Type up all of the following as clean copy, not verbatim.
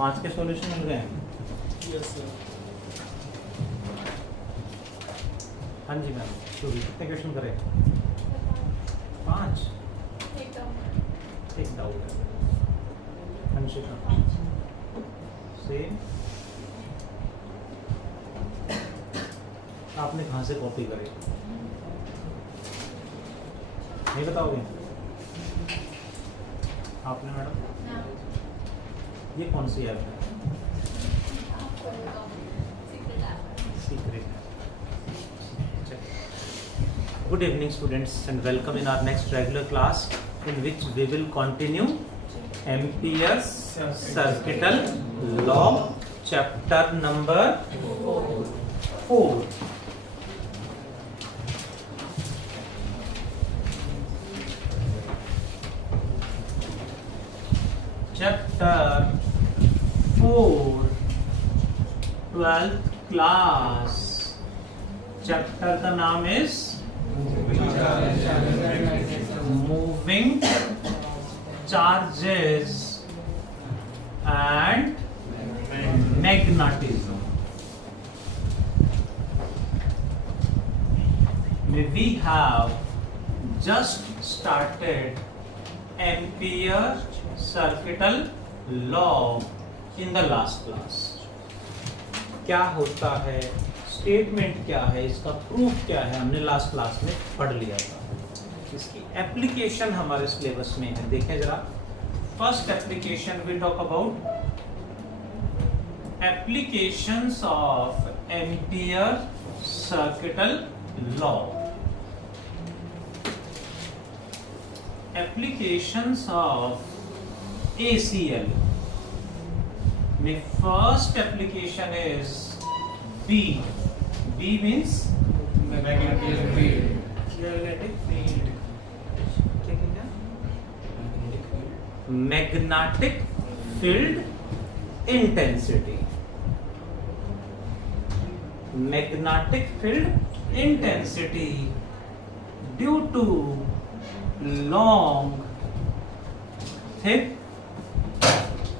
5 के सॉल्यूशन मिल गए? Yes sir. हाँ जी मैम, तो कितने क्वेश्चन करें? 5। एक डाउट है। अंशिका सेम। आपने कहाँ से कॉपी करे? नहीं बताओगे आपने मैडम? ये कौन सी ऐप है? Secret. Good evening students and welcome in our next regular class in which we will continue Ampere's circuital law chapter number 4. Chapter 4 12th class. Chapter का नाम is moving charges and magnetism. We have just started Ampere circuital law in the last class. क्या होता है, statement क्या है, इसका proof क्या है, हमने लास्ट क्लास में पढ़ लिया था. इसकी एप्लीकेशन हमारे सिलेबस में है. देखें जरा. First application we talk about applications of Ampere circuital law. Applications of ACL में first application is B. B means magnetic field. magnetic field. क्या? Magnetic field intensity. Magnetic field intensity due to long, thick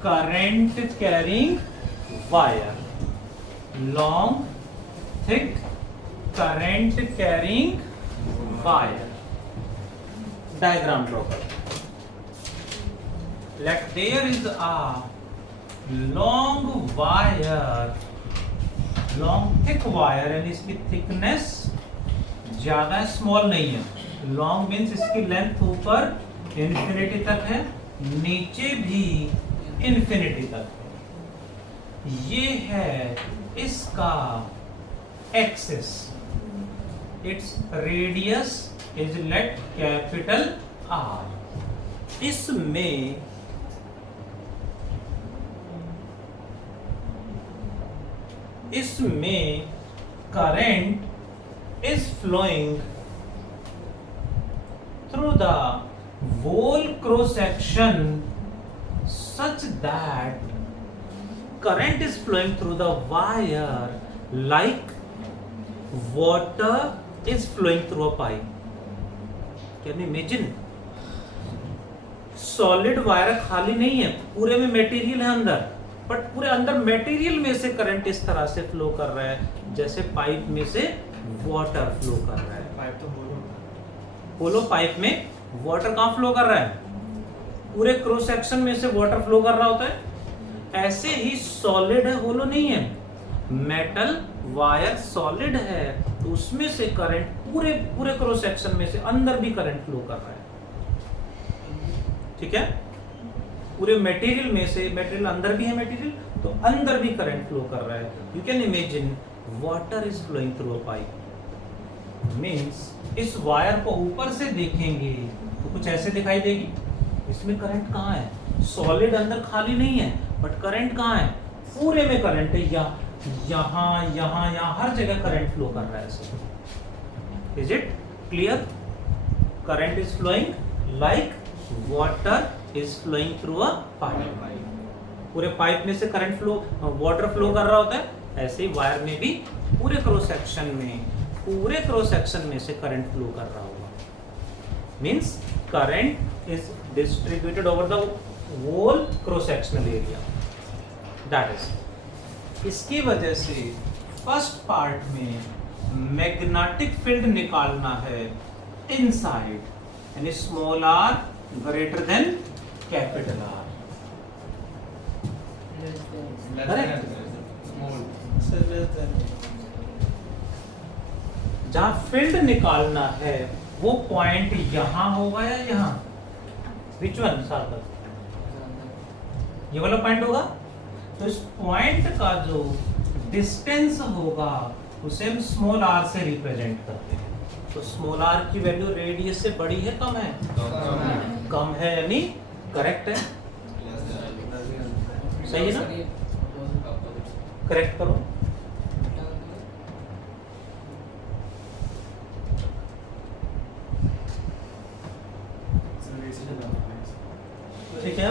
current carrying wire. Long, thick current carrying wire. Diagram draw करो. Let there is a long wire, long thick wire, यानी इसकी thickness ज्यादा small नहीं है. Long means इसकी length ऊपर infinity तक है, नीचे भी इन्फिनिटी तक है. ये है इसका axis. Its radius is let capital R. इसमें current is flowing through the whole cross section such that current is flowing through the wire like water is flowing through a pipe. Can you imagine? Solid wire खाली नहीं है, पूरे में material है अंदर, but पूरे अंदर मटेरियल में से करंट इस तरह से फ्लो कर रहा है जैसे पाइप में से वाटर फ्लो कर रहा है. पाइप तो बोलो पाइप में वाटर कहाँ फ्लो कर रहा है? पूरे क्रॉस सेक्शन में से वाटर फ्लो कर रहा होता है. ऐसे ही सॉलिड है, होलो नहीं है. मेटल वायर सॉलिड है तो उसमें से करंट पूरे पूरे क्रॉस सेक्शन में से अंदर भी करंट फ्लो कर रहा है. ठीक है. पूरे मटेरियल में से, मटेरियल अंदर भी है मटेरियल, तो अंदर भी करंट फ्लो कर रहा है. You can imagine water is flowing through a pipe. Means इस वायर को ऊपर से देखेंगे तो कुछ ऐसे दिखाई देगी. इसमें करंट कहाँ है? सॉलिड अंदर खाली नहीं है, बट करंट कहाँ है? पूरे में करंट है. यहाँ हर जगह करंट फ्लो कर रहा है. Is it clear? Current is flowing like water is flowing through a pipe. पूरे पाइप में से करंट फ्लो, वाटर फ्लो कर रहा होता है. ऐसे ही वायर में भी पूरे क्रॉस सेक्शन में से करंट फ्लो कर रहा होगा. Means current is distributed over the whole cross sectional area. That is. इसकी वजह से फर्स्ट पार्ट में मैग्नेटिक फील्ड निकालना है इनसाइड, यानी small R greater than capital R. Correct. Sir, less than. जहां फील्ड निकालना है वो पॉइंट यहां होगा या यहां? विच वन सार्थक? ये वाला पॉइंट होगा। तो इस पॉइंट का जो डिस्टेंस होगा उसे हम स्मॉल आर से रिप्रेजेंट करते हैं। तो स्मॉल आर की वैल्यू रेडियस से बड़ी है कम है? कम है, यानी करेक्ट है। सही है ना? करेक्ट करो। ठीक है,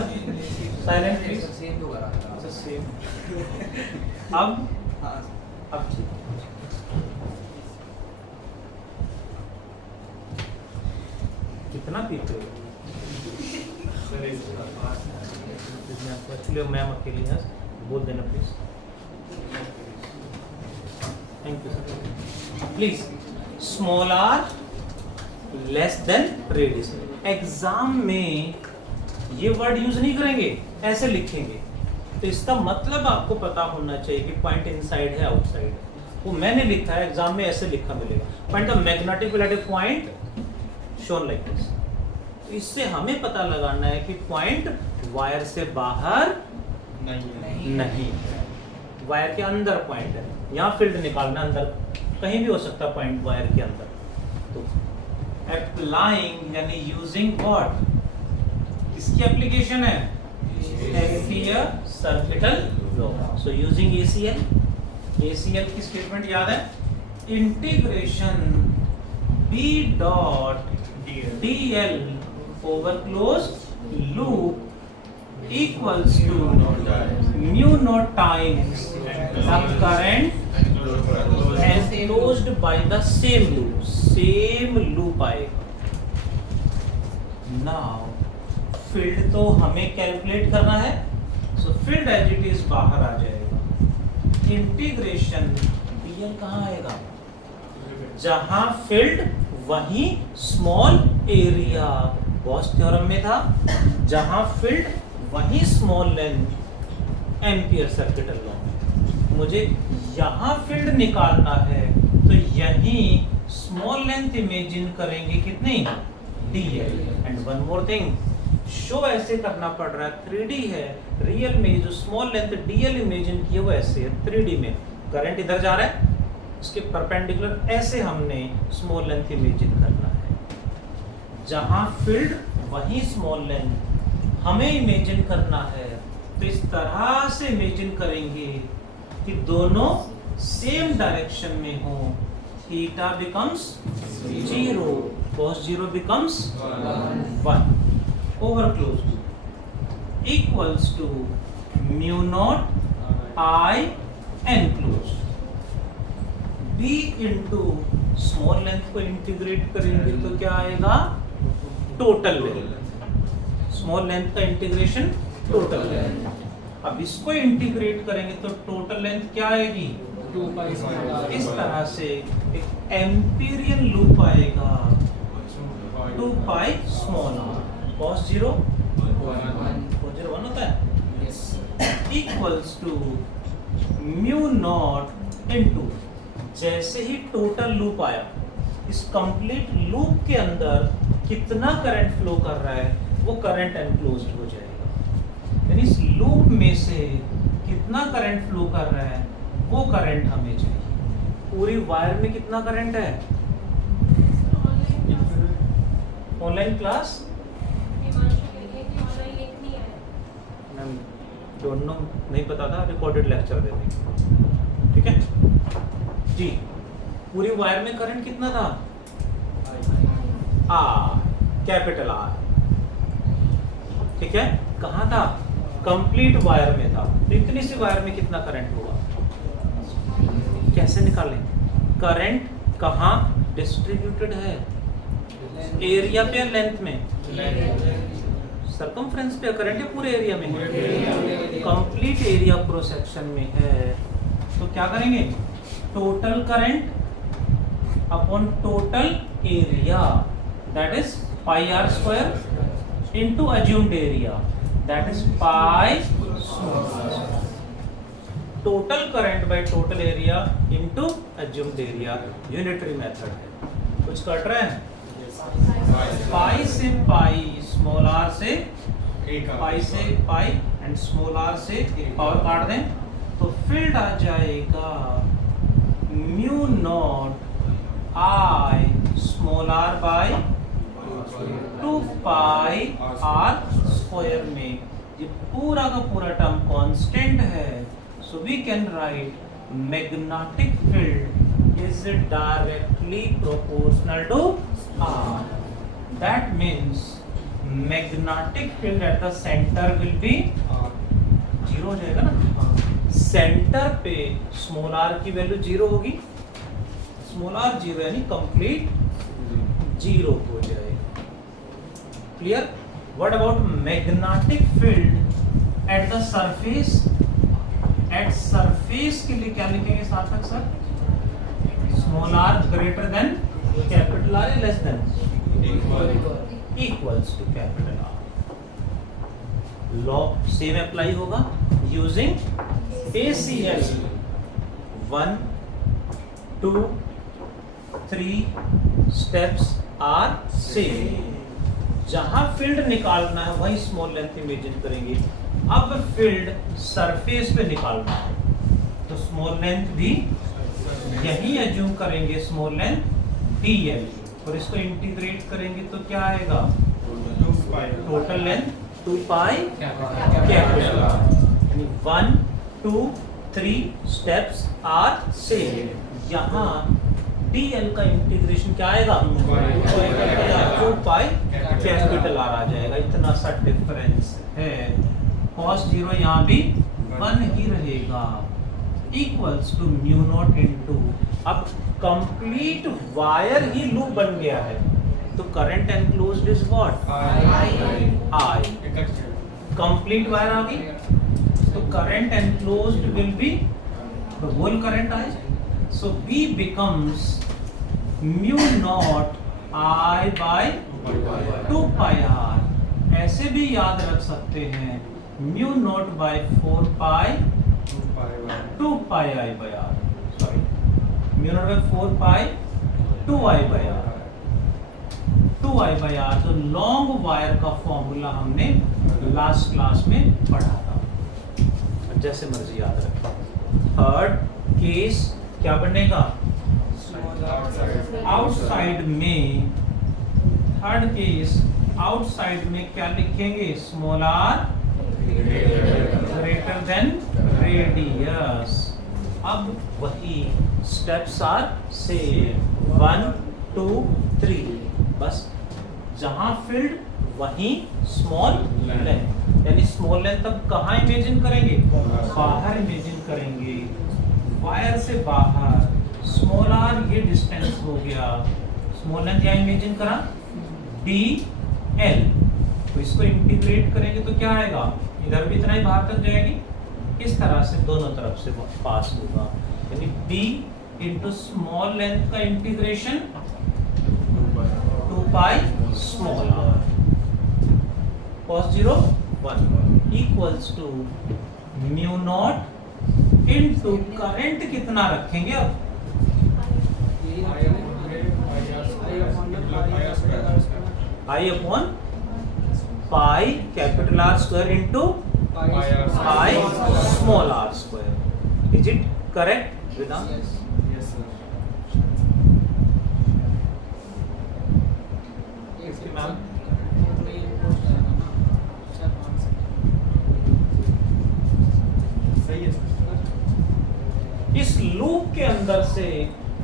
साइलेंट प्लीज। सेम। अब ठीक। कितना पीते हो? एक्चुअली मैम अकेली है, बोल देना please. Thank you sir. Please small R less than radius. Exam में ये वर्ड यूज नहीं करेंगे, ऐसे लिखेंगे। तो इसका मतलब आपको पता होना चाहिए कि पॉइंट इनसाइड है आउटसाइड है। वो मैंने लिखा है, एग्जाम में ऐसे लिखा मिलेगा, point of magnetic field eight A point shown like this. तो इससे हमें पता लगाना है कि पॉइंट वायर से बाहर नहीं, वायर के अंदर पॉइंट है। यहाँ फील्ड निकालना अंदर, कहीं भी हो सकता है पॉइंट वायर के अंदर। तो अप्लाइंग यानी यूजिंग व्हाट, किसकी एप्लीकेशन है? Ampere circuital law. So using ACL. ACL की स्टेटमेंट याद है? Integration B dot DL over closed loop equals to mu naught times the current enclosed by the same loop. Same loop आएगा। Now field तो हमें calculate करना है, so field as it is बाहर आ जाएगा। इंटीग्रेशन dl कहाँ आएगा? जहां field वहीं स्मॉल एरिया, गॉस थ्योरम में था, जहां field वही small length, ampere circuital law. मुझे यहाँ फील्ड निकालना है तो यही स्मॉल लेंथ इमेजिन करेंगे कितनी? dl। And one more thing, show ऐसे करना पड़ रहा है, 3D है, रियल में जो स्मॉल लेंथ dl इमेजिन की है वो ऐसे है। 3D में करंट इधर जा रहा है, इसके परपेंडिकुलर ऐसे हमने स्मॉल लेंथ इमेजिन करना है। जहां फील्ड वही स्मॉल लेंथ हमें इमेजिन करना है, तो इस तरह से इमेजिन करेंगे कि दोनों सेम डायरेक्शन में हो। Theta becomes 0, cos 0 becomes 1 over close equals to mu not I enclose. B into small length को इंटीग्रेट करेंगे तो क्या आएगा? Total length. स्मॉल लेंथ का इंटीग्रेशन टोटल लेंथ। अब इसको इंटीग्रेट करेंगे तो टोटल लेंथ क्या आएगी? 2 pi small r. इस तरह से एक एम्पीरियन लूप आएगा, 2 पाई स्मॉल आर, cos 0 1 होता है, equals to mu not into, जैसे ही टोटल लूप आया, इस कंप्लीट लूप के अंदर कितना करंट फ्लो कर रहा है वो करंट एनक्लोज्ड हो जाएगा। यानी इस लूप में से कितना करंट फ्लो कर रहा है वो करंट हमें चाहिए। पूरी वायर में कितना करंट है? Online class ma'am don't know, नहीं पता था, रिकॉर्डेड लेक्चर दे देंगे। ठीक है जी। पूरी वायर में करंट कितना था? R, capital R. ठीक है, कहाँ था? कंप्लीट वायर में था। तो इतनी सी वायर में कितना करंट होगा? कैसे निकालें? करंट कहाँ डिस्ट्रीब्यूटेड है? एरिया पे, लेंथ में? सरकमफ्रेंस पे करंट है पूरे एरिया में है, कंप्लीट एरिया क्रॉस सेक्शन में है, तो क्या करेंगे, total current upon total area, that is pi R square into assumed area, that is pi total current by total area into assumed area, unitary method है। कुछ cut रहा है? पाई से पाई, स्मॉल आर से पाई से पाई एंड स्मॉल आर से power काट दें तो फील्ड आ जाएगा mu not I small R by 2 pi R square में। ये पूरा का पूरा टर्म कांस्टेंट है, so we can write magnetic field is directly proportional to R. That means magnetic field at the center will be zero हो जाएगा ना, centre पे स्मॉल आर की वैल्यू जीरो होगी, स्मॉल आर जीरो यानी complete zero हो जाएगा। Clear? What about magnetic field at the surface? At surface के लिए क्या लिखेंगे Sarthak sir? Small R greater than capital R, less than equals to capital R. Law same apply होगा using ACL 1 2 3 steps are same. जहां field निकालना है वही small length imagine करेंगे। अब फील्ड सरफेस पे निकालना है तो स्मॉल लेंथ भी यही एज्यूम करेंगे, स्मॉल लेंथ DL, और इसको इंटीग्रेट करेंगे तो क्या आएगा, total length 2 pi capital are, यानी 1 2 3 स्टेप्स आर सेम। यहाँ DL का इंटीग्रेशन क्या आएगा, 2 पाई कैपिटल आर आ जाएगा। इतना सा डिफरेंस है, cos 0 यहाँ भी 1 ही रहेगा, equals to mu not into, अब कंप्लीट वायर ही लूप बन गया है तो current enclosed is what, I। Complete wire आ गई तो current enclosed will be the whole current I, so B becomes mu not I by 2 pi R। ऐसे भी याद रख सकते हैं mu not by 4 pi 2 pi I by R, sorry mu not by 4 pi 2I by R, 2I by R। तो long wire का formula हमने last class में पढ़ा था, जैसे मर्जी याद रखें। थर्ड केस क्या बनेगा, आउटसाइड में, थर्ड केस आउटसाइड में क्या लिखेंगे, small R greater than radius. अब वही स्टेप्स आर सेम, 1 2 3, बस जहां फील्ड वहीं स्मॉल लेंथ, यानी स्मॉल लेंथ अब कहाँ इमेजिन करेंगे, बाहर इमेजिन करेंगे, वायर से बाहर। स्मॉल आर ये डिस्टेंस हो गया, स्मॉल लेंथ यहाँ इमेजिन करा DL, तो इसको इंटीग्रेट करेंगे तो क्या आएगा, इधर भी इतना ही बाहर तक जाएगी, इस तरह से दोनों तरफ से पास होगा, यानी B इंटू स्मॉल लेंथ का integration 2 pi small R, cos 0 1 equals to mu not into current कितना रखेंगे, अब I upon pi capital R square into pi small r square. Is it correct Vedant? Yes, sir. Ma'am सही है sir. इस loop के अंदर से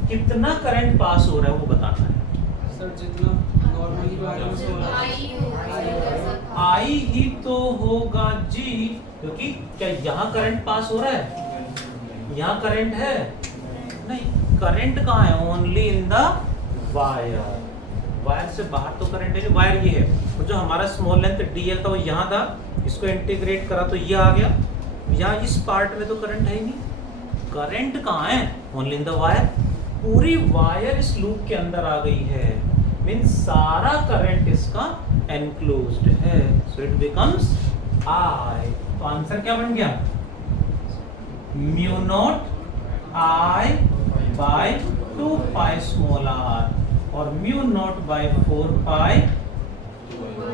कितना करंट पास हो रहा है वो बताना है। सर जितना नॉर्मली आई ही तो होगा जी, क्योंकि क्या यहाँ करंट पास हो रहा है, यहाँ करंट है नहीं, करंट कहाँ है, only in the wire, wire से बाहर तो करंट है, वायर ये है, और जो हमारा स्मॉल लेंथ डीएल था वो यहाँ था, इसको इंटीग्रेट करा तो ये आ गया, यहाँ इस पार्ट में तो करंट है ही नहीं, करंट कहाँ है, ओनली इन द वायर, पूरी वायर इस लूप के अंदर आ गई है, मींस सारा करंट इसका एनक्लोज्ड है, सो इट बिकम्स आई। तो आंसर क्या बन गया, mu not I by 2 pi small R, और mu not by 4 pi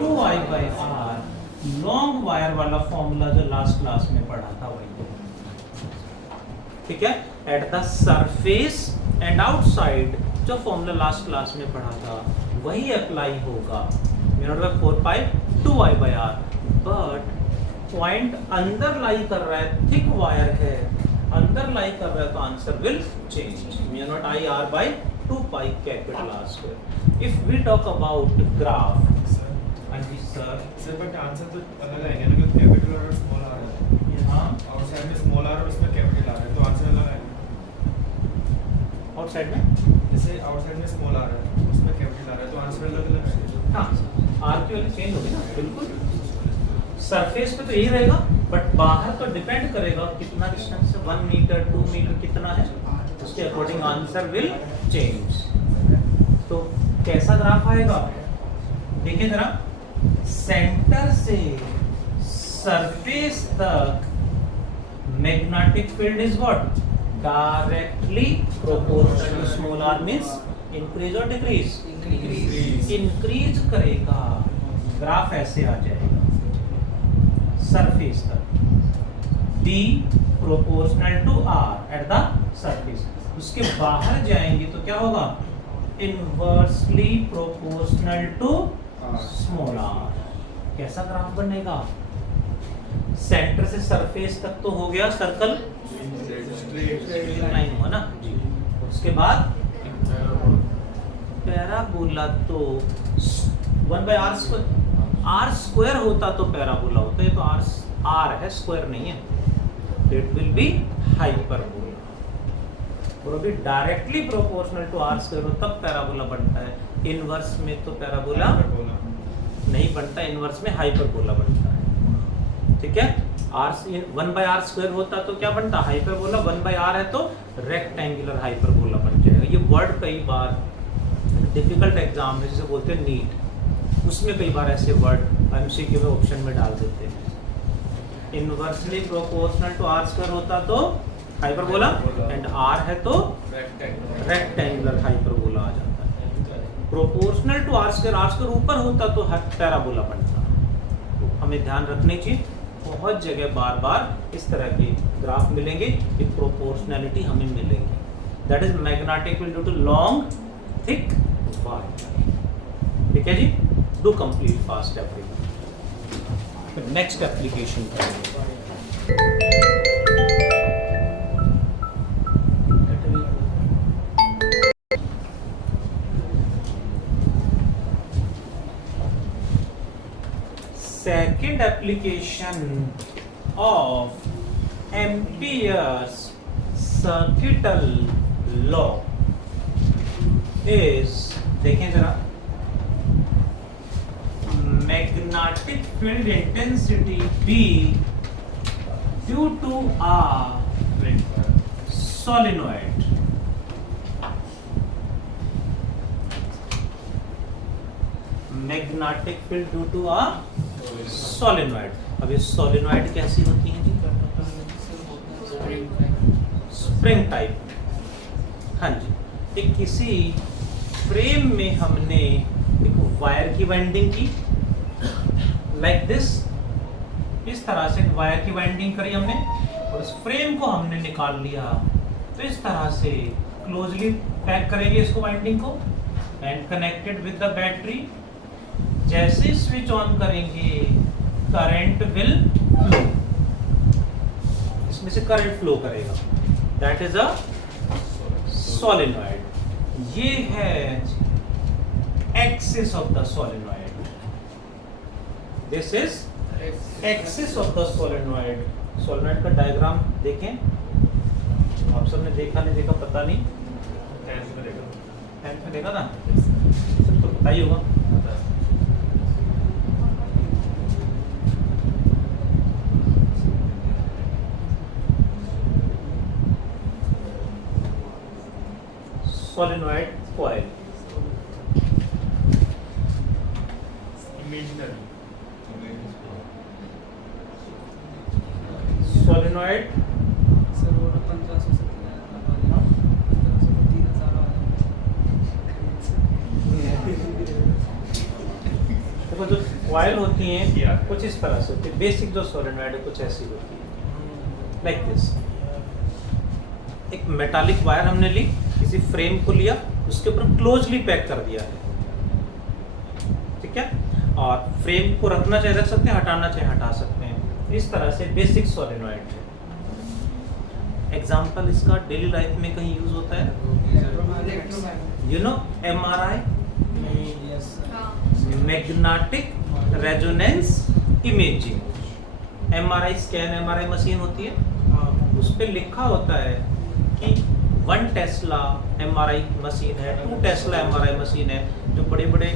2 I by R, long wire वाला फॉर्मूला जो लास्ट क्लास में पढ़ा था वही, ठीक है। At the surface and outside जो फॉर्मूला लास्ट क्लास में पढ़ा था वही अप्लाई होगा, mu not by 4 pi 2 I by R, but point अंदर लाई कर रहा है, थिक वायर है, अंदर लाई कर रहा है, तो answer will change, mu not I R by 2 pi capital R square. If we talk about graph, हाँ जी सर, बट आंसर तो अलग आएगा ना, क्योंकि कैपिटल और स्मॉल आ रहा है, यहाँ आउटसाइड में स्मॉल आर और इसमें कैपिटल आ रहा है, तो आंसर अलग आएगा। आउटसाइड में जैसे आउटसाइड में स्मॉल आ रहा है, उसमें कैपिटल आ रहा है, तो आंसर अलग अलग आएगा। हाँ, आर की वैल्यू चेंज होगी ना, बिल्कुल। सरफेस पे तो यही रहेगा, बट बाहर तो डिपेंड करेगा कितना डिस्टेंस है, 1 मीटर 2 मीटर कितना है, उसके अकॉर्डिंग आंसर विल चेंज। तो कैसा ग्राफ आएगा, देखिए जरा, सेंटर से सरफेस तक magnetic field is what, directly proportional to small R, means increase और डिक्रीज, इंक्रीज करेगा, ग्राफ ऐसे आ जाएगा, सरफेस तक B proportional to R at the surface, उसके बाहर जाएंगे तो क्या होगा, inversely proportional to small r। कैसा ग्राफ बनेगा, सेंटर से सरफेस तक तो हो गया सर्कल, लाइन हुआ ना जी, उसके बाद पैराबोला तो 1 by r square, R square होता तो पैराबोला होता, ये तो आर है, स्क्वायर नहीं है, तो इट विल बी हाइपरबोला, और अभी directly proportional to R square हो तब पैराबोला बनता है, इनवर्स में तो पैराबोला नहीं बनता, इनवर्स में हाइपरबोला बनता है, ठीक है। आर 1 बाय आर स्क्वायर होता तो क्या बनता, हाइपरबोला, 1 बाय आर है तो रेक्टेंगुलर हाइपरबोला बन जाएगा। ये वर्ड कई बार डिफिकल्ट एग्जाम में जिसे बोलते हैं नीट, उसमें कई बार ऐसे वर्ड एमसीक्यू में ऑप्शन में डाल देते हैं, inversely proportional to R square होता तो हाइपरबोला, एंड आर है तो रेक्टेंगुलर हाइपरबोला आ जाता है, प्रोपोर्शनल टू आर स्क्वायर ऊपर होता तो पैराबोला बनता। तो हमें ध्यान रखनी चाहिए, बहुत जगह बार बार इस तरह के ग्राफ मिलेंगे, कि प्रोपोर्शनैलिटी हमें मिलेगी, that is magnetic field due to long thick wire, ठीक है जी। Do complete fast everyone. Next application second application of Ampere's circuital law is, देखें जरा, magnetic field intensity B due to a solenoid magnetic field due to a solenoid. अब ये solenoid कैसी होती है जी, स्प्रिंग टाइप, हाँ जी। एक किसी फ्रेम में हमने एक वायर की वाइंडिंग की, लाइक दिस, इस तरह से वायर की वाइंडिंग करी हमने, और इस फ्रेम को हमने निकाल लिया, तो इस तरह से क्लोजली पैक करेंगे इसको, वाइंडिंग को, and connected with the battery. जैसे स्विच ऑन करेंगे करंट विल फ्लो, इसमें से करंट फ्लो करेगा, दैट इज अ सोलेनॉइड। ये है axis of the solenoid, this is axis of the solenoid. Solenoid का डायग्राम देखें, आप सबने देखा नहीं देखा पता नहीं, 10th में देखा था। तो बताइए होगा। Solenoid coil, imaginary, solenoid sir वो 1500 से 3000 देखो जो कॉइल होती हैं Yeah. कुछ इस तरह से होती है, बेसिक जो सोलेनॉइड है कुछ ऐसी होती है लाइक दिस। एक मेटालिक वायर हमने ली, किसी फ्रेम को लिया, उसके ऊपर क्लोजली पैक कर दिया है, ठीक है, और फ्रेम को रखना चाहे रख सकते हैं, हटाना चाहे हटा सकते हैं। इस तरह से बेसिक सोलेनॉइड है। एग्जाम्पल इसका डेली लाइफ में कहीं यूज होता है, you know MRI, yes magnetic resonance imaging. MRI scan, MRI machine होती है, उस पे लिखा होता है कि 1 टेस्ला MRI मशीन है, 2 टेस्ला MRI मशीन है। जो बड़े बड़े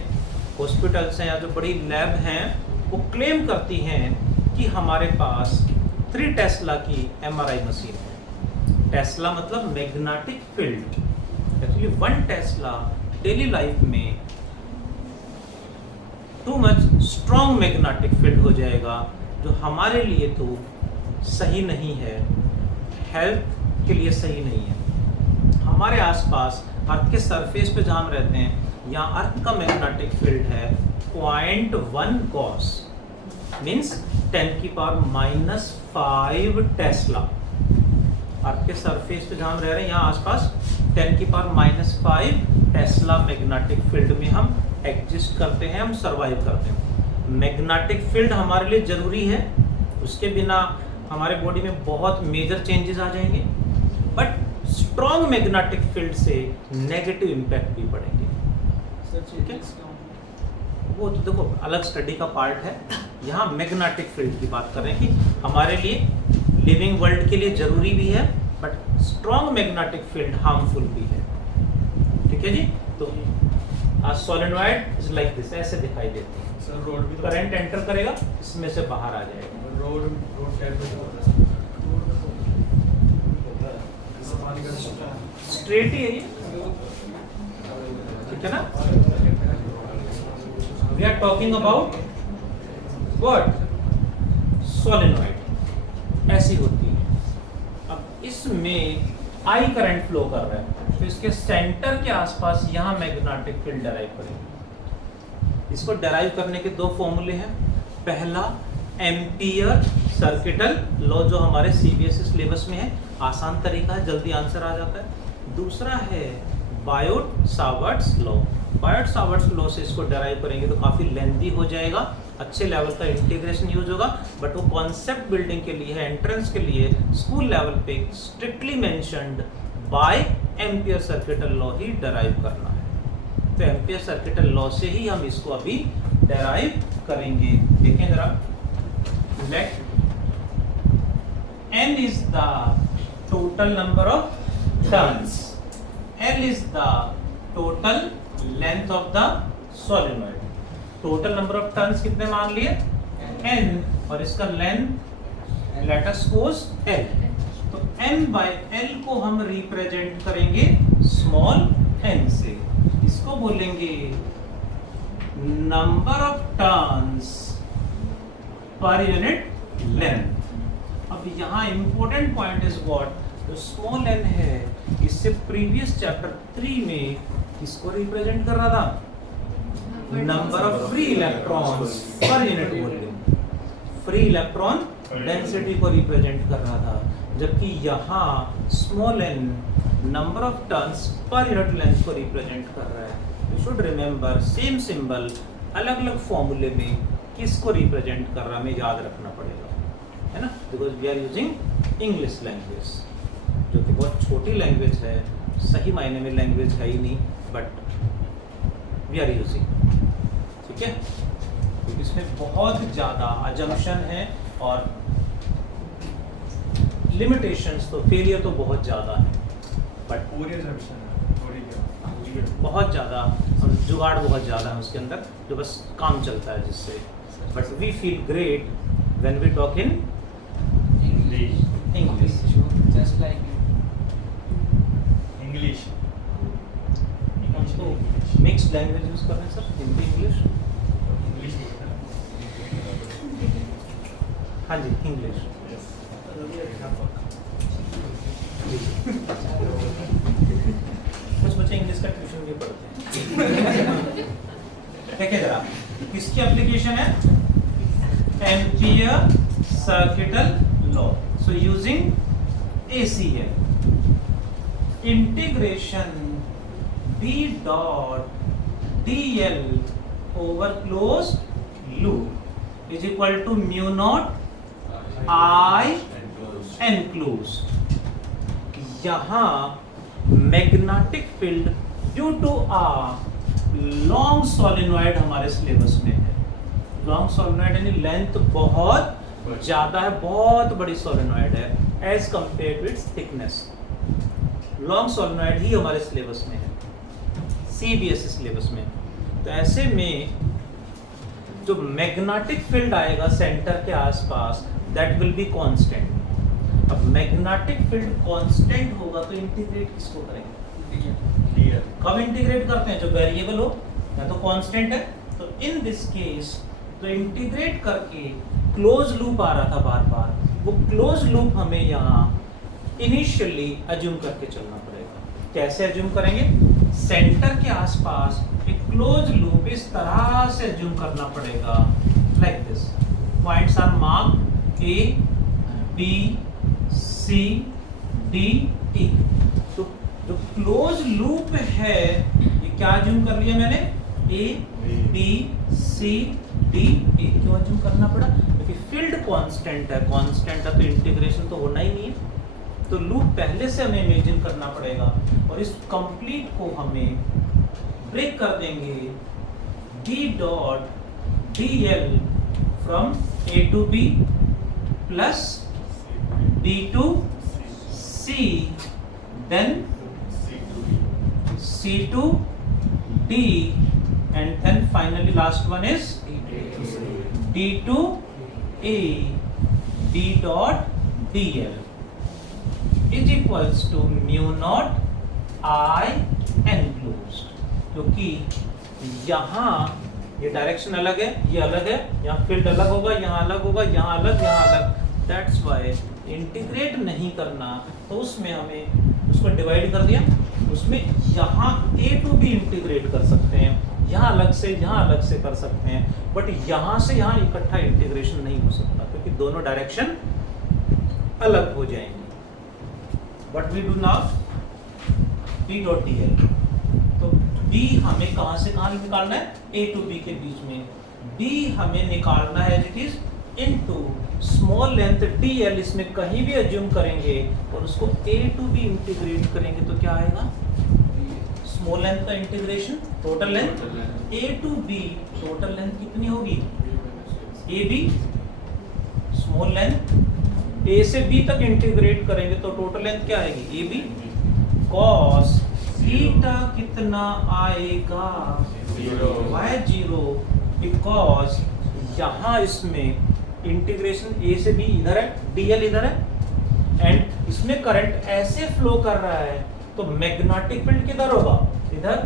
हॉस्पिटल्स हैं या जो बड़ी लैब हैं वो क्लेम करती हैं कि हमारे पास 3 टेस्ला की MRI मशीन है। टेस्ला मतलब magnetic field. Actually 1 tesla daily life में too much strong magnetic field हो जाएगा, जो हमारे लिए तो सही नहीं है, हेल्थ के लिए सही नहीं है। हमारे आसपास अर्थ के सरफेस पे जहाँ हम रहते हैं, यहाँ अर्थ का मैग्नेटिक फील्ड है 0.1 गॉस, मीन्स 10⁻⁻5 टेस्ला। अर्थ के सरफेस पे जहाँ हम रह रहे हैं, यहाँ आसपास 10⁻⁻5 टेस्ला मैग्नेटिक फील्ड में हम एग्जिस्ट करते हैं, हम सरवाइव करते हैं। मैग्नेटिक फील्ड हमारे लिए जरूरी है, उसके बिना हमारे बॉडी में बहुत मेजर चेंजेस आ जाएंगे, बट स्ट्रॉन्ग मैग्नेटिक फील्ड से नेगेटिव इम्पैक्ट भी पड़ेंगे। सर ठीक है, वो तो देखो अलग स्टडी का पार्ट है। यहाँ मैग्नेटिक फील्ड की बात कर रहे हैं कि हमारे लिए लिविंग वर्ल्ड के लिए जरूरी भी है, but strong magnetic field harmful भी है। ठीक है जी, तो सोलेनॉइड इज लाइक दिस, ऐसे दिखाई देती है। सर रोड भी तो करंट एंटर करेगा, इसमें से बाहर आ जाएगा। रोड टाइप में होता है जैसे पानी का सिस्टम। स्ट्रेट ही है ये, ठीक है ना। We are talking about what, solenoid ऐसी होती है। अब इसमें आई करंट फ्लो कर रहा है, तो इसके सेंटर के आसपास यहाँ मैग्नेटिक फील्ड डेराइव करेंगे। इसको डेराइव करने के 2 फॉर्मूले हैं। पहला एम्पियर सर्किटल लॉ, जो हमारे CBSE सिलेबस में है, आसान तरीका है, जल्दी आंसर आ जाता है। दूसरा है Biot Savart's law. Biot Savart's law से इसको डेराइव करेंगे तो काफ़ी लेंथी हो जाएगा, अच्छे लेवल का इंटीग्रेशन यूज होगा, बट वो कॉन्सेप्ट बिल्डिंग के लिए है, एंट्रेंस के लिए स्कूल लेवल पे strictly mentioned by ampere circuital law ही डेराइव करना है। तो एम्पियर सर्किटल लॉ से ही हम इसको अभी डेराइव करेंगे। देखें जरा, late n is the total number of turns, L is the total length of the solenoid। Total number of turns कितने मान लिए, n, और इसका length let us suppose L। तो n बाय L को हम रिप्रेजेंट करेंगे स्मॉल n से, इसको बोलेंगे number of turns per unit length. अब यहाँ इंपॉर्टेंट पॉइंट इज व्हाट, जो स्मॉल n है, इससे प्रीवियस चैप्टर 3 में किसको रिप्रेजेंट कर रहा था, number of free electrons per unit volume, free electron density को रिप्रेजेंट कर रहा था, जबकि यहाँ small n number of turns per unit length को रिप्रेजेंट कर रहा है। You should remember same symbol अलग अलग फॉर्मूले में किसको रिप्रेजेंट कर रहा है, हमें याद रखना पड़ेगा, है ना, because we are using English language, जो कि बहुत छोटी लैंग्वेज है, सही मायने में लैंग्वेज है ही नहीं, बट वी आर यूजिंग, ठीक है, क्योंकि इसमें बहुत ज़्यादा अजम्पशन है और लिमिटेशंस, तो फेलियर तो बहुत ज़्यादा है, बट पूरी assumption है, थोड़ी क्या बहुत ज़्यादा जुगाड़ बहुत ज़्यादा है उसके अंदर, जो बस काम चलता है जिससे। But we feel great when we talk in English. Just like English हम तो मिक्स लैंग्वेज यूज़ कर रहे हैं सर, हिंदी इंग्लिश। इंग्लिश हाँ जी, इंग्लिश। कुछ बच्चे इंग्लिश का ट्यूशन भी पढ़ते हैं। देखिए जरा, किसकी एप्लीकेशन है? Ampere circuital law. So using ACL, integration B dot DL over closed loop is equal to mu naught I enclosed। यहाँ magnetic field due to long solenoid हमारे सिलेबस में है। लॉन्ग सोलेनॉइड यानी लेंथ बहुत ज्यादा है, बहुत बड़ी सोलेनॉइड है as compare to its thickness. Long solenoid ही हमारे सिलेबस में है, CBSE सिलेबस में। तो ऐसे में जो मैग्नेटिक फील्ड आएगा सेंटर के आसपास, दैट विल बी कांस्टेंट। अब मैग्नेटिक फील्ड कांस्टेंट होगा तो इंटीग्रेट किसको करेंगे? क्लियर। कब इंटीग्रेट करते हैं? जो वेरिएबल हो या तो कांस्टेंट है। तो इन दिस केस तो इंटीग्रेट करके क्लोज लूप आ रहा था बार बार, वो क्लोज लूप हमें यहाँ इनिशियली अज्यूम करके चलना पड़ेगा। कैसे अज्यूम करेंगे? सेंटर के आसपास एक क्लोज लूप इस तरह से अज्यूम करना पड़ेगा, like this. Points are marked A, B, C, D, E। तो जो क्लोज लूप है ये क्या अज्यूम कर लिया मैंने? A, B, C, D, E। क्यों अज्यूम करना पड़ा? क्योंकि फील्ड कांस्टेंट है, कांस्टेंट है तो इंटीग्रेशन तो होना ही नहीं है। तो लूप पहले से हमें इमेजिन करना पड़ेगा और इस कंप्लीट को हमें ब्रेक कर देंगे D dot DL from A to B plus B to C, then C to D, and then finally last one is D to A, D dot DL is equals to mu naught I enclosed। क्योंकि यहाँ ये direction अलग है, ये अलग है, यहाँ field अलग होगा, यहाँ अलग होगा, यहाँ अलग, यहाँ अलग। दैट्स वाई इंटीग्रेट नहीं करना, तो उसमें हमें उसको डिवाइड कर दिया। उसमें यहाँ A to B इंटीग्रेट कर सकते हैं, यहाँ अलग से कर सकते हैं, बट यहाँ से यहाँ इकट्ठा इंटीग्रेशन नहीं हो सकता क्योंकि दोनों डायरेक्शन अलग हो जाएंगे। But we do now B dot DL। तो B हमें कहाँ से कहाँ निकालना है? A to B के बीच में। B हमें निकालना है as it is into small length DL, इसमें कहीं भी अज्यूम करेंगे और उसको A to B इंटीग्रेट करेंगे तो क्या आएगा? स्मॉल लेंथ का integration, total length A to B, total length कितनी होगी? AB, स्मॉल लेंथ A से B तक इंटीग्रेट करेंगे तो टोटल लेंथ क्या आएगी? AB cos थीटा कितना आएगा? Why 0? बिकॉज यहाँ इसमें इंटीग्रेशन A से B इधर है, DL इधर है, एंड इसमें करंट ऐसे फ्लो कर रहा है तो मैग्नेटिक फील्ड किधर होगा? इधर।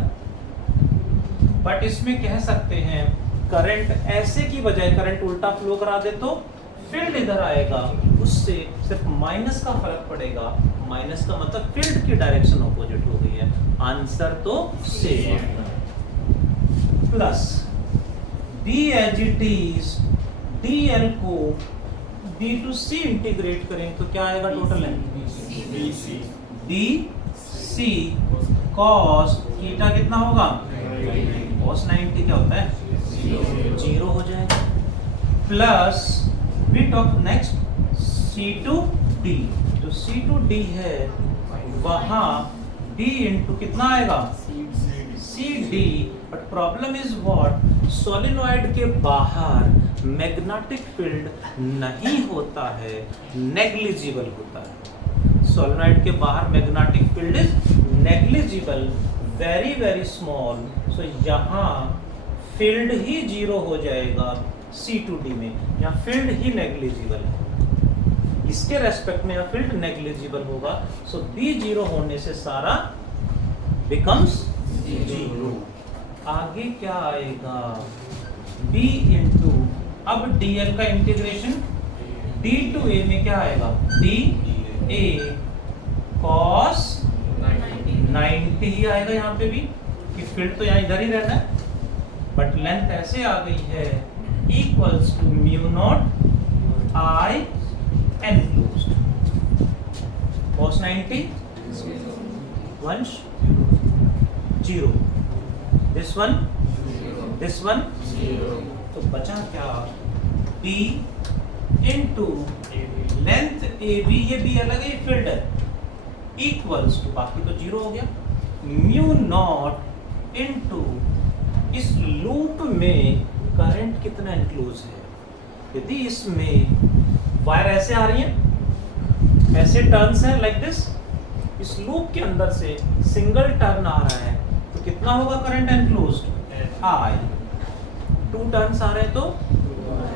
बट इसमें कह सकते हैं करंट ऐसे की बजाय करंट उल्टा फ्लो करा दे तो फील्ड इधर आएगा, उससे सिर्फ माइनस का फर्क पड़ेगा। माइनस का मतलब फील्ड की डायरेक्शन ऑपोजिट हो गई है। आंसर तो सेम है। Plus B as it is DL को B to C इंटीग्रेट करें तो क्या आएगा total length? BC cos theta कितना होगा? cos 90 क्या होता है? 0 हो जाएगा। Plus we talk next C to D। जो C to D है वहाँ D इंटू कितना आएगा? CD। But problem is what? Solenoid के बाहर मैग्नेटिक फील्ड नहीं होता है, नेग्लिजिबल होता है। सोलेनॉइड के बाहर magnetic field is negligible, very very small, so यहाँ फील्ड ही जीरो हो जाएगा C2D में, यहाँ फील्ड ही नेग्लिजिबल है, इसके रेस्पेक्ट में यहाँ फील्ड नेग्लिजिबल होगा, सो B जीरो होने से सारा बिकम्स जीरो। आगे क्या आएगा, B इंटू, अब DL का इंटीग्रेशन D टू A में क्या आएगा, DA cos 90 ही आएगा यहाँ पे भी, कि फील्ड तो यहाँ इधर ही रहना है, बट लेंथ ऐसे आ गई है equals to mu not I enclosed cos 90 once 0, this one 0, तो बचा क्या, B इंटू लेंथ AB, ये B अलग है, फील्ड है, इक्वल्स टू, बाकी तो जीरो हो गया, म्यू नॉट इंटू, इस लूप में करंट कितना एनक्लोज है, यदि इसमें वायर ऐसे आ रही है, ऐसे टर्न्स हैं लाइक दिस, इस लूप के अंदर से सिंगल टर्न आ रहा है, तो कितना होगा करंट एनक्लोज्ड, I, 2 टर्न्स आ रहे हैं तो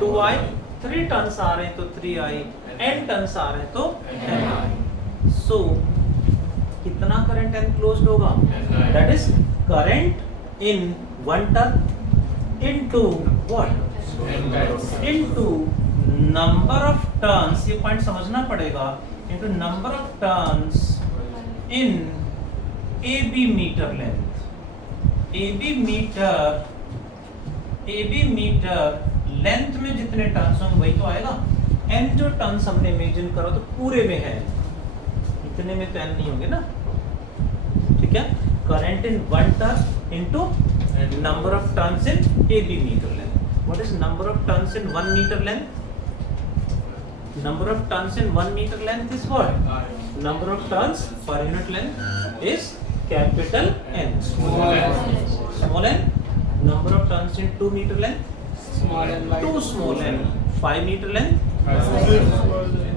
2I, 3 टर्न्स आ रहे हैं तो 3I, n टर्न्स आ रहे हैं तो ni, सो कितना करंट एनक्लोज्ड होगा, that is current in one turn into what, into number of turns, ये पॉइंट समझना पड़ेगा, into number of turns in AB metre length, AB metre length में जितने टर्न्स होंगे वही तो आएगा, n जो टर्न्स हमने इमेजिन करो तो पूरे में है, इतने में तो n नहीं होंगे ना, ठीक है, current in one turn into number of turns in AB metre length, what is number of turns in 1 metre length, number of turns in 1 meter length is what, number of turns per unit length is capital N, small n, number of turns in 2 meter length, Small n by 2 small n, 5 meter length,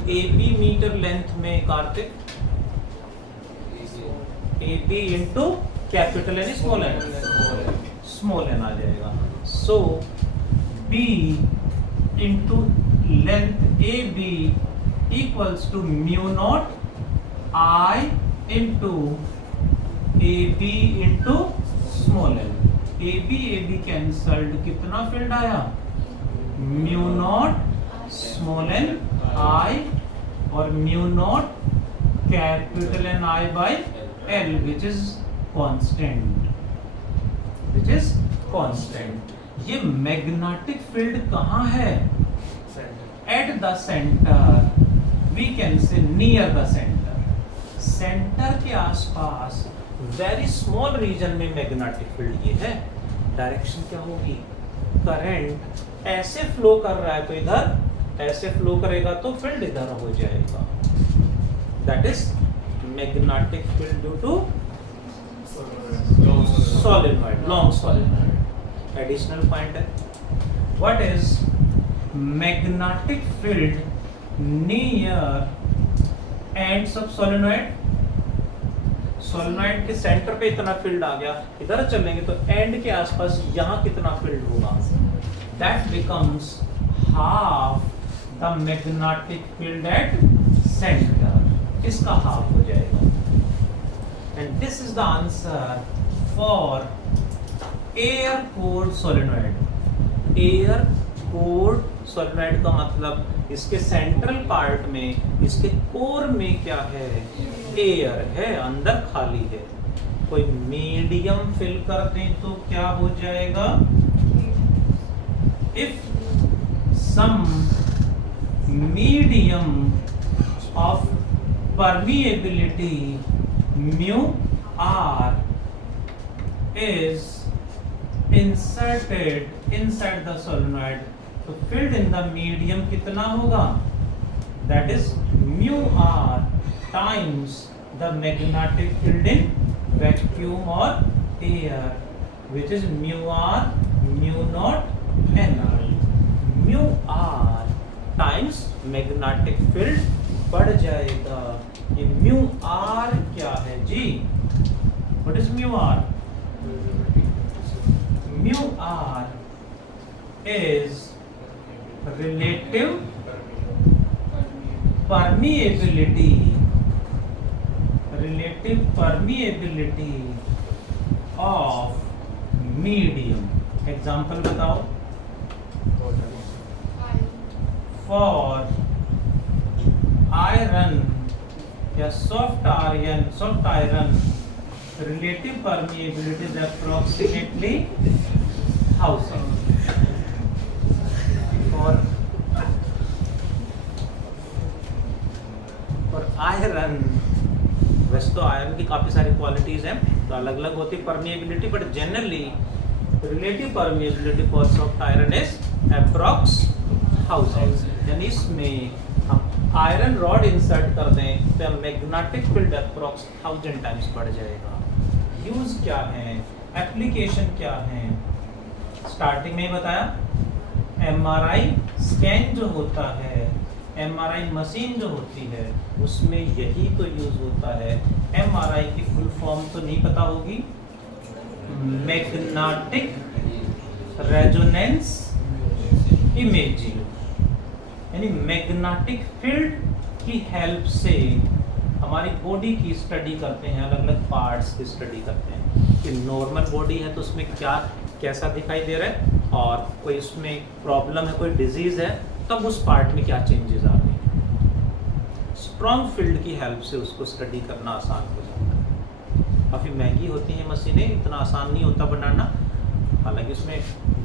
AB meter length में Kartik AB into capital N small n आ जाएगा, so B into length AB equals to mu naught I into AB into small n, AB cancelled, कितना field आया, mu naught small n I और mu naught capital N I by L which is constant, ये magnetic field कहाँ है, at the centre, we can say near the centre, centre के आसपास very small region में magnetic field ये है, direction क्या होगी, करंट ऐसे फ्लो कर रहा है तो इधर, ऐसे फ्लो करेगा तो फील्ड इधर हो जाएगा, that is magnetic field due to solenoid, long solenoid. Additional point है, what is magnetic field near ends of solenoid, solenoid के सेंटर पे इतना फील्ड आ गया, इधर चलेंगे तो एंड के आसपास यहाँ कितना फील्ड होगा, that becomes half the magnetic field at centre, इसका हाफ हो जाएगा, and this is the answer for air cored solenoid. Air cored solenoid का मतलब इसके सेंट्रल पार्ट में, इसके कोर में क्या है, एयर है, अंदर खाली है, कोई मीडियम फिल कर दें तो क्या हो जाएगा, if some medium of permeability mu R is inserted inside the solenoid, तो filled in the medium कितना होगा, that is mu r times the magnetic field in vacuum or air which is mu r mu naught n, mu r times magnetic field बढ़ जाएगा, ये mu r क्या है जी, what is mu r, mu r is relative permeability of medium. Example बताओ. For iron या soft iron relative permeability is approximately 1000. For iron, वैसे तो iron की काफी सारी क्वालिटीज हैं, तो अलग अलग होती है permeability, but generally relative permeability for soft iron is approx 1000. यानी इसमें हम आयरन रॉड इंसर्ट कर दें तो मैग्नेटिक फील्ड अप्रॉक्स 1000 टाइम्स बढ़ जाएगा. यूज क्या है, एप्लीकेशन क्या है, स्टार्टिंग में ही बताया. एमआरआई स्कैन जो होता है, एमआरआई मशीन जो होती है, उसमें यही तो यूज होता है. एमआरआई की फुल फॉर्म तो नहीं पता होगी, मैग्नेटिक रेजोनेंस इमेजिंग. यानी मैग्नेटिक फील्ड की हेल्प से हमारी बॉडी की स्टडी करते हैं, अलग अलग पार्ट्स की स्टडी करते हैं कि नॉर्मल बॉडी है तो उसमें क्या कैसा दिखाई दे रहा है, और कोई उसमें प्रॉब्लम है, कोई डिजीज है, तब उस पार्ट में क्या चेंजेस आ रहे हैं. स्ट्रॉन्ग फील्ड की हेल्प से उसको स्टडी करना आसान हो जाता है. काफ़ी महंगी होती हैं मशीनें, इतना आसान नहीं होता बनाना. हालांकि उसमें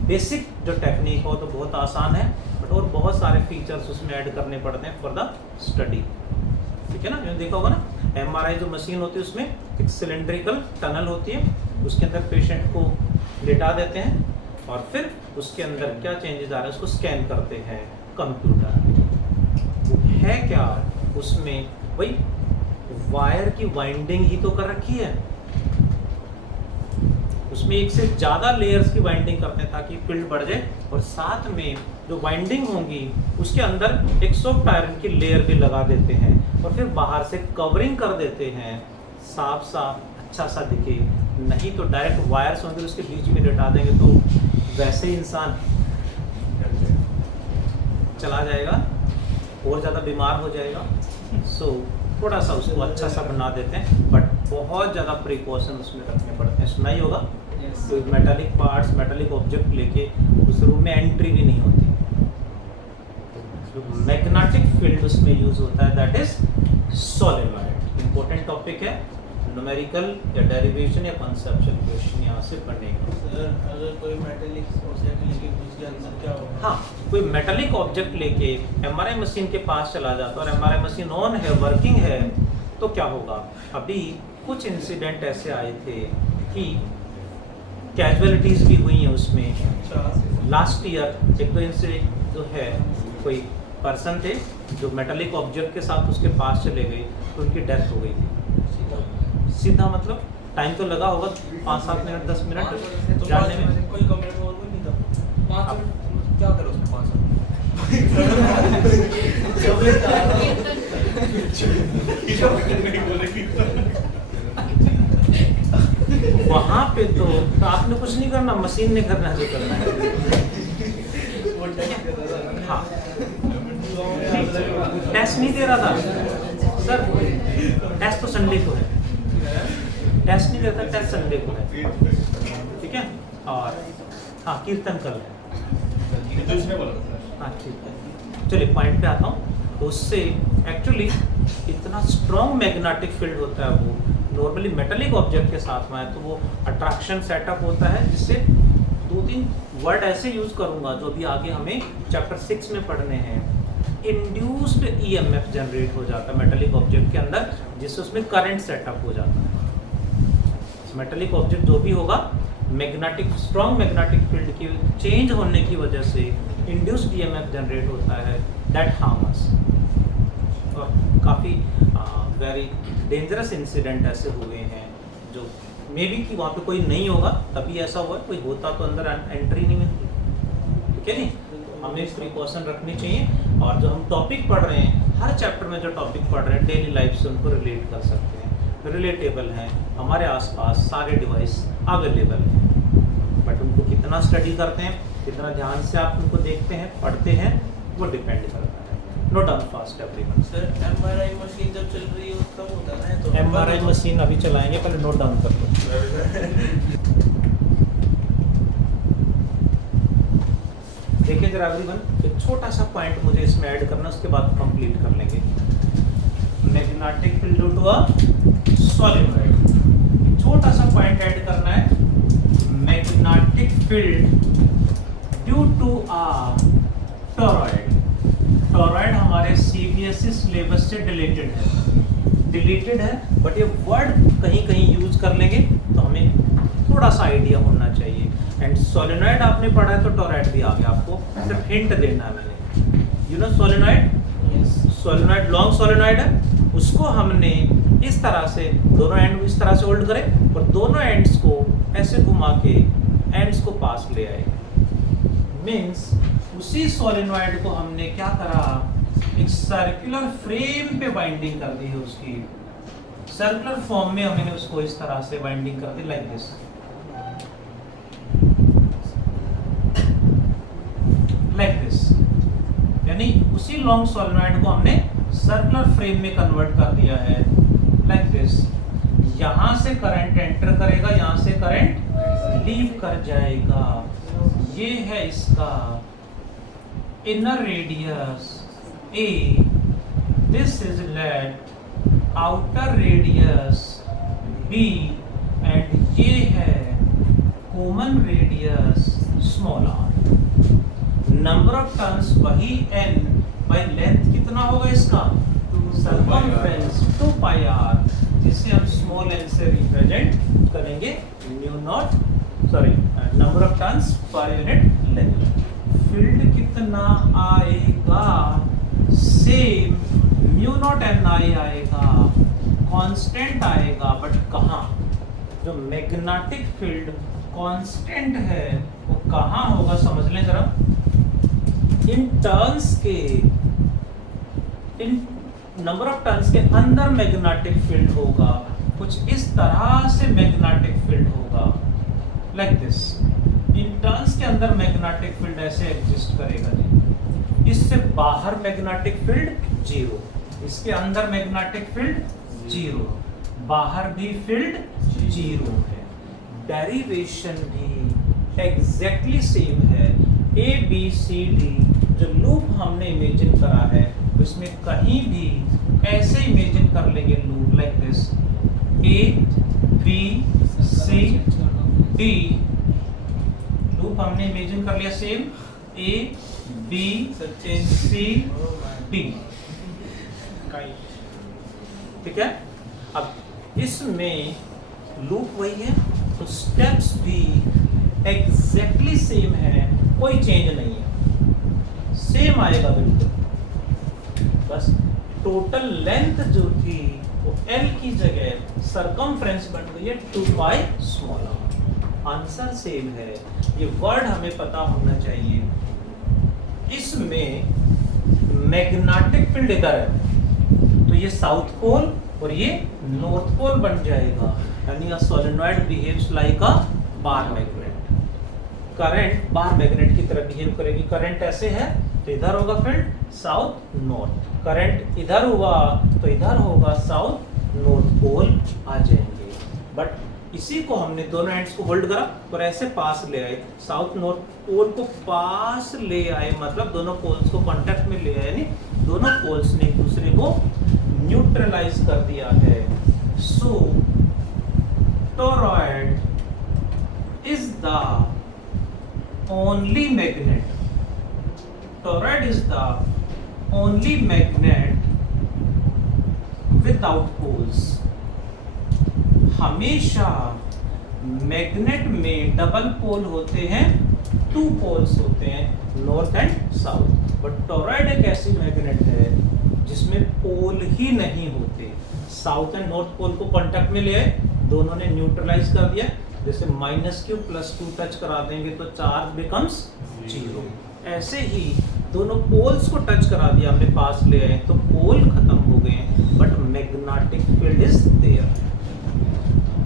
बेसिक जो टेक्निक हो तो बहुत आसान है, बट और बहुत सारे फीचर्स उसमें ऐड करने पड़ते हैं फॉर द स्टडी. ठीक है ना, मैंने देखा होगा ना, एमआरआई जो मशीन होती है उसमें एक सिलेंड्रिकल टनल होती है, उसके अंदर पेशेंट को लेटा देते हैं और फिर उसके अंदर क्या चेंजेस आ रहे हैं उसको स्कैन करते हैं कंप्यूटर. वो है क्या, उसमें वही वायर की वाइंडिंग ही तो कर रखी है, उसमें एक से ज़्यादा लेयर्स की वाइंडिंग करते हैं ताकि फील्ड बढ़ जाए, और साथ में जो वाइंडिंग होंगी उसके अंदर एक सॉफ्ट आयरन की लेयर भी लगा देते हैं, और फिर बाहर से कवरिंग कर देते हैं, साफ साफ अच्छा सा दिखे. नहीं तो डायरेक्ट वायर्स होंगे उसके बीच में लेटा देंगे तो वैसे ही इंसान चला जाएगा और ज़्यादा बीमार हो जाएगा. सो थोड़ा सा उसको अच्छा सा बना देते हैं, बट बहुत ज़्यादा प्रिकॉशन उसमें रखने पड़ते हैं. सुना ही होगा, तो मेटालिक पार्ट्स, मेटालिक ऑब्जेक्ट लेके उस रूम में एंट्री भी नहीं होती. मैग्नेटिक फील्ड उसमें यूज होता है, that is solenoid. Important topic है, न्यूमेरिकल या डेरिवेशन या कंसेप्चुअल क्वेश्चन यहाँ से बनेगा. अगर कोई मेटालिक ऑब्जेक्ट लेके उसके अंदर क्या होगा? हाँ, कोई मेटालिक ऑब्जेक्ट लेके एमआरआई मशीन के पास चला जाता है और एमआरआई मशीन ऑन है, वर्किंग है, तो क्या होगा. अभी कुछ इंसिडेंट ऐसे आए थे कि कैजुअलिटीज भी हुई हैं उसमें. लास्ट ईयर एक दो इंसिडेंट जो है, कोई पर्सन थे जो मेटालिक ऑब्जेक्ट के साथ उसके पास चले गए तो उनकी डेथ हो गई थी. सीधा मतलब टाइम तो लगा होगा 5-7 मिनट 10 मिनट जानने में. कोई कमरे में और कोई नहीं था. 5 मिनट क्या करो उसमें 5 वहाँ पे तो आपने कुछ नहीं करना, मशीन ने करना है जो करना है. हाँ, टेस्ट नहीं दे रहा था सर, टेस्ट तो संडे को है, टेस्ट नहीं देता, टेस्ट संडे को है. ठीक है, और हाँ कीर्तन कल है. हाँ ठीक है, चलिए पॉइंट पे आता हूँ. उससे एक्चुअली इतना स्ट्रॉन्ग मैग्नेटिक फील्ड होता है, वो नॉर्मली मेटालिक ऑब्जेक्ट के साथ में है, तो वो अट्रैक्शन सेटअप होता है, जिससे 2-3 वर्ड ऐसे यूज करूंगा जो भी आगे हमें चैप्टर 6 में पढ़ने हैं. इंड्यूस्ड ईएमएफ जनरेट हो जाता है मेटालिक ऑब्जेक्ट के अंदर, जिससे उसमें करंट सेटअप हो जाता है. मेटालिक ऑब्जेक्ट जो भी होगा, मैग्नेटिक स्ट्रॉन्ग मैग्नेटिक फील्ड की चेंज होने की वजह से इंड्यूस्ड ईएमएफ जनरेट होता है, दैट हार्म्स. और काफ़ी वेरी डेंजरस इंसिडेंट ऐसे हो गए हैं जो मे बी कि वहाँ पे कोई नहीं होगा तभी ऐसा हुआ, कोई होता तो अंदर एंट्री नहीं मिलती. ठीक है नहीं, हमें प्रिकॉशन रखनी चाहिए. और जो हम टॉपिक पढ़ रहे हैं, हर चैप्टर में जो टॉपिक पढ़ रहे हैं डेली लाइफ से उनको रिलेट कर सकते हैं, रिलेटेबल हैं, हमारे आसपास सारे डिवाइस अवेलेबल हैं. बट उनको कितना स्टडी करते हैं, कितना ध्यान से आप उनको देखते हैं, पढ़ते हैं, वो डिपेंड करता है। Note down fast everyone. Sir MRI machine जब चल रही है तब होता है तो MRI मशीन अभी चलाएंगे, पहले नोट डाउन कर लो। देखिए जरा एवरीवन, एक छोटा सा पॉइंट मुझे इसमें ऐड करना, उसके बाद कंप्लीट कर लेंगे। Magnetic field due to a solenoid, छोटा सा पॉइंट ऐड करना है। Magnetic field due to a toroid. Toroid हमारे CBSE सिलेबस से डिलीटेड है, बट ये वर्ड कहीं कहीं यूज कर लेंगे तो हमें थोड़ा सा आइडिया होना चाहिए। एंड सोलेनॉइड आपने पढ़ा है तो टॉरॉइड भी आ गया, आपको सिर्फ हिंट देना है मैंने। You know solenoid, solenoid long solenoid है, उसको हमने इस तरह से दोनों एंड इस तरह से होल्ड करें और दोनों एंड्स को ऐसे घुमा के एंड्स को पास ले आए। मीन्स उसी सोलेनॉइड को हमने क्या करा, एक सर्कुलर फ्रेम पे बाइंडिंग कर दी है, उसकी सर्कुलर फॉर्म में हमने उसको इस तरह से बाइंडिंग कर दी, लाइक दिस, लाइक दिस। यानी उसी लॉन्ग सोलेनॉइड को हमने सर्कुलर फ्रेम में कन्वर्ट कर दिया है, लाइक दिस। यहां से करंट एंटर करेगा, यहां से करंट लीव कर जाएगा। ये है इसका inner radius A, this is let outer radius B and ये है common radius small r। Number of turns वही n बाय लेंथ कितना होगा इसका, सर्कमफ्रेंस 2 pi r, जिसे हम स्मॉल n से रिप्रेजेंट करेंगे mu naught, sorry number of turns per unit length. Field कितना आएगा, सेम म्यू नॉट एन आई आएगा, कांस्टेंट आएगा, बट कहाँ, जो मैग्नेटिक फील्ड कांस्टेंट है वो कहाँ होगा, समझ लें जरा। इन टर्न्स के, इन नंबर ऑफ टर्न्स के अंदर मैग्नेटिक फील्ड होगा, कुछ इस तरह से मैग्नेटिक फील्ड होगा, लाइक दिस। इन टर्न्स के अंदर मैग्नेटिक फील्ड ऐसे एग्जिस्ट करेगा जी। इससे बाहर मैग्नेटिक फील्ड 0, इसके अंदर मैग्नेटिक फील्ड 0, बाहर भी फील्ड 0 है। डेरिवेशन भी एग्जैक्टली सेम है। ABCD जो लूप हमने इमेजिन करा है उसमें कहीं भी ऐसे इमेजिन कर लेंगे loop, like this, ABCD loop हमने इमेजिन कर लिया सेम, ABCD, ठीक है। अब इसमें लूप वही है तो स्टेप्स भी एग्जैक्टली सेम है, कोई चेंज नहीं है, सेम आएगा बिल्कुल। बस टोटल लेंथ जो थी वो L की जगह सरकमफ्रेंस बन गई है 2 pi small r। Answer same है, ये वर्ड हमें पता होना चाहिए। इसमें मैग्नेटिक फील्ड इधर है तो ये साउथ पोल और ये नॉर्थ पोल बन जाएगा, यानी a solenoid behaves like a bar magnet. Current bar magnet की तरह बिहेव करेगी। करंट ऐसे है तो इधर होगा फील्ड साउथ नॉर्थ, करंट इधर हुआ तो इधर होगा साउथ नॉर्थ पोल आ जाएंगे। बट इसी को हमने दोनों एंड्स को होल्ड करा और ऐसे पास ले आए, साउथ नॉर्थ पोल को पास ले आए, मतलब दोनों पोल्स को कांटेक्ट में ले आए, यानी दोनों पोल्स ने एक दूसरे को न्यूट्रलाइज कर दिया है। So toroid is the only magnet, toroid is the only magnet without poles. हमेशा मैग्नेट में डबल पोल होते हैं, 2 पोल्स होते हैं, north and south. But toroid एक ऐसी मैग्नेट है जिसमें पोल ही नहीं होते। साउथ एंड नॉर्थ पोल को कांटेक्ट में ले आए, दोनों ने न्यूट्रलाइज कर दिया। जैसे -q + 2 टच करा देंगे तो चार्ज बिकम्स 0। ऐसे ही दोनों पोल्स को टच करा दिया हमने, पास ले आए तो पोल खत्म हो गए, but magnetic field is there.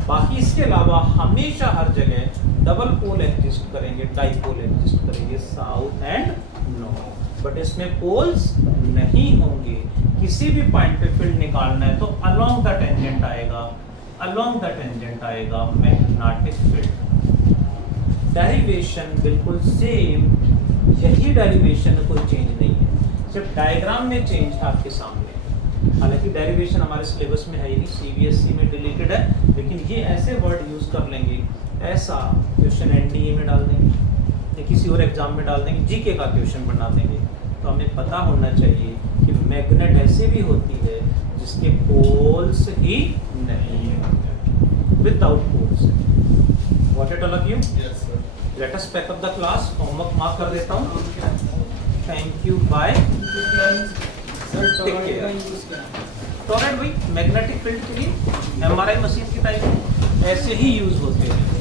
बाकी इसके अलावा हमेशा हर जगह डबल पोल एग्जिस्ट करेंगे, डाइपोल एग्जिस्ट करेंगे, साउथ एंड नॉर्थ, बट इसमें पोल्स नहीं होंगे। किसी भी पॉइंट पे फील्ड निकालना है तो अलोंग द टेंजेंट आएगा, अलोंग द टेंजेंट आएगा मैग्नेटिक फील्ड। डेरिवेशन बिल्कुल सेम, यही डेरिवेशन है, कोई चेंज नहीं है, सिर्फ डायग्राम में चेंज है आपके सामने। हालांकि डेरिवेशन हमारे सिलेबस में है ही नहीं, सीबीएसई में डिलीटेड है, लेकिन ये ऐसे वर्ड यूज कर लेंगे, ऐसा क्वेश्चन एनडीए में डाल देंगे या किसी और एग्जाम में डाल देंगे, जीके का क्वेश्चन बना देंगे। तो हमें पता होना चाहिए कि मैग्नेट ऐसे भी होती है जिसके पोल्स ही नहीं है, without poles. What it all of you? Yes sir. Let us pack up the class. Homework mark कर देता हूँ। Thank you, bye. टॉरेंट भाई मैग्नेटिक फील्ड के लिए एमआरआई मशीन की टाइप ऐसे ही यूज होते हैं।